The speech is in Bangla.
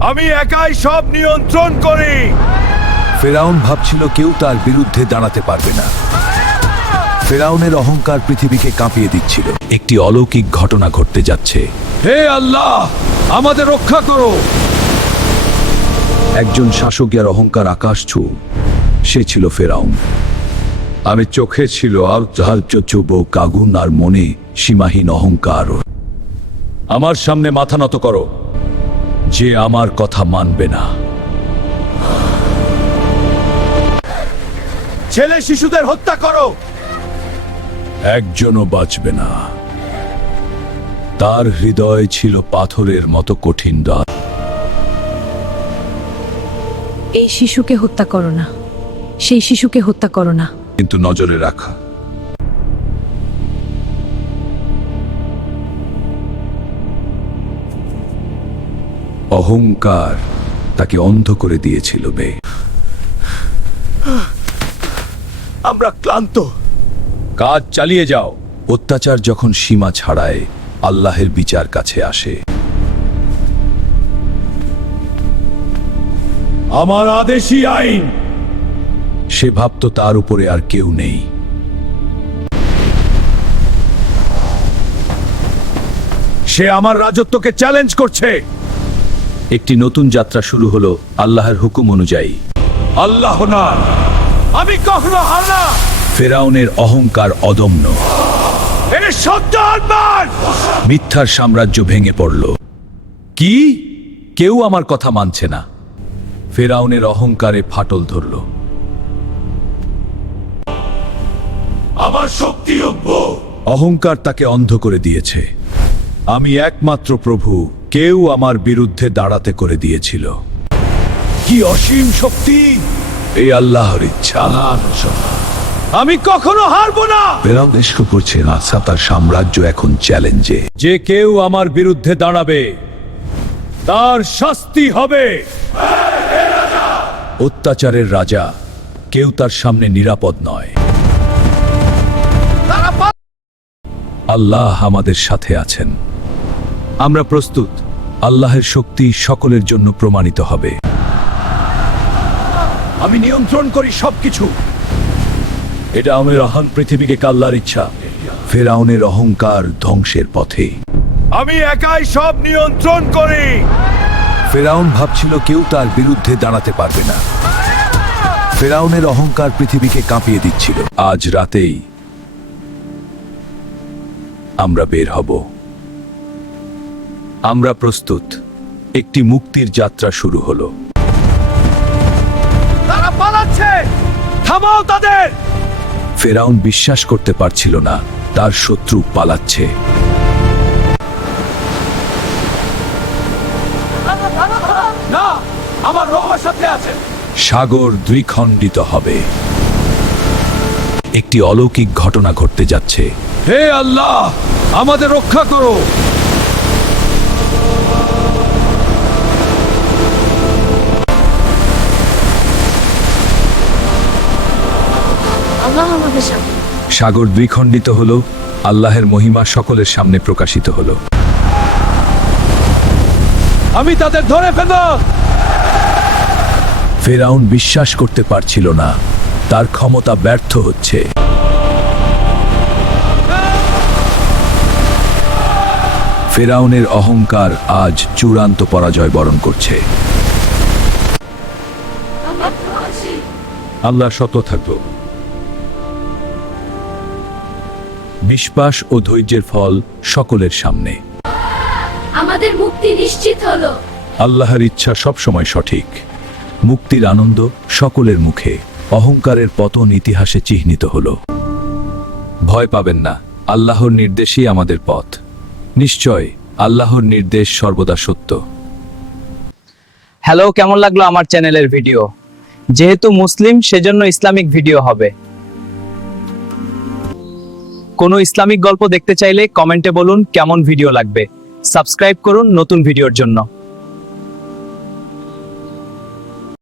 আমি একাই সব নিয়ন্ত্রণ করি। ফেরাউন ভাবছিল কেউ তার বিরুদ্ধে দাঁড়াতে পারবে না। ফেরাউনের অহংকার পৃথিবীকে কাঁপিয়ে দিচ্ছিল। একটি অলৌকিক ঘটনা ঘটতে যাচ্ছে। হে আল্লাহ, আমাদের রক্ষা করো। একজন শাসকের অহংকার আকাশ ছু। সে ছিল ফেরাউন। আমি চোখে ছিল আর কাগুন আর মনে সীমাহীন অহংকার। আমার সামনে মাথা নত করো, যে আমার কথা মানবে না। ছেলে শিশুদের হত্যা করো। একজনও বাঁচবে না। তার হৃদয় ছিল পাথরের মতো কঠিন। এই শিশুকে হত্যা করো না, সেই শিশুকে হত্যা করো না। কিন্তু নজরে রাখা। অহংকার তাকে অন্ধ করে দিয়েছিল। আমরা ক্লান্ত। কাজ চালিয়ে যাও। অত্যাচার যখন সীমা ছাড়ায়, আল্লাহের বিচার কাছে আসে। আমার আদেশই আইন। সে ভাবত তার উপরে আর কেউ নেই। সে আমার রাজত্বকে চ্যালেঞ্জ করছে। একটি নতুন যাত্রা শুরু হলো আল্লাহর হুকুম অনুযায়ী। আল্লাহ না, আমি কখনো হার না। ফেরাউনের অহংকার অদম্য। এর সত্য আনবার। মিথ্যার সাম্রাজ্য ভেঙে পড়ল। কি? কেউ আমার কথা মানছে না। ফেরাউনের অহংকারে ফাটল ধরল। আমার শক্তি অহংকার তাকে অন্ধ করে দিয়েছে। আমি একমাত্র প্রভু, কেউ আমার বিরুদ্ধে দাঁড়াতে করে দিয়েছিল। কি অসীম শক্তি। এই আল্লাহর ইচ্ছা। আমি কখনো হারবো না। ফেরাউন ইস্ক করছে না, তার সাম্রাজ্য এখন চ্যালেঞ্জে। যে কেউ আমার বিরুদ্ধে দাঁড়াবে, তার শাস্তি হবে। অত্যাচারের রাজা, কেউ তার সামনে নিরাপদ নয়। আল্লাহ আমাদের সাথে আছেন। আমরা প্রস্তুত। আল্লাহের শক্তি সকলের জন্য প্রমাণিত হবে। আমি নিয়ন্ত্রণ করি সবকিছু। এটা আমার রহন পৃথিবীকে কাল্লার ইচ্ছা। ফেরাউনের অহংকার ধ্বংসের পথে। আমি একাই সব নিয়ন্ত্রণ করি। ফেরাউন ভাবছিল কেউ তার বিরুদ্ধে দাঁড়াতে পারবে না। ফেরাউনের অহংকার পৃথিবীকে কাঁপিয়ে দিচ্ছিল। আজ রাতেই আমরা বের হব। আমরা প্রস্তুত। একটি মুক্তির যাত্রা শুরু হলো। তারা পালাচ্ছে, থামাও তাদের। ফেরাউন বিশ্বাস করতে পারছিল না তার শত্রু পালাচ্ছে। না, আমার রহস্য সাথে আছে। সাগর দ্বিখণ্ডিত হবে। একটি অলৌকিক ঘটনা ঘটতে যাচ্ছে। হে আল্লাহ, আমাদের রক্ষা করো। আল্লাহ আমাদের সাথে। সাগর দ্বিখণ্ডিত হলো। আল্লাহের মহিমা সকলের সামনে প্রকাশিত হলো। আমি তাদের ধরে ফেলবো। ফেরাউন বিশ্বাস করতে পারছিল না তার ক্ষমতা ব্যর্থ হচ্ছে। ফেরাউনের অহংকার আজ চূড়ান্ত পরাজয় বরণ করছে। আল্লাহ সত্য থাকব। বিশ্বাস ও ধৈর্যের ফল সকলের সামনে। আমাদের মুক্তি নিশ্চিত হলো। আল্লাহর ইচ্ছা সবসময় সঠিক। মুক্তির আনন্দ সকলের মুখে। অহংকারের পতন ইতিহাসে চিহ্নিত হলো। ভয় পাবেন না, আল্লাহর নির্দেশই আমাদের পথ। নিশ্চয় আল্লাহর নির্দেশ সর্বদা সত্য। হ্যালো, কেমন লাগলো আমার চ্যানেলের ভিডিও? যেহেতু মুসলিম, সেজন্য ইসলামিক ভিডিও হবে। কোনো ইসলামিক গল্প দেখতে চাইলে কমেন্টে বলুন কেমন ভিডিও লাগবে। সাবস্ক্রাইব করুন নতুন ভিডিওর জন্য।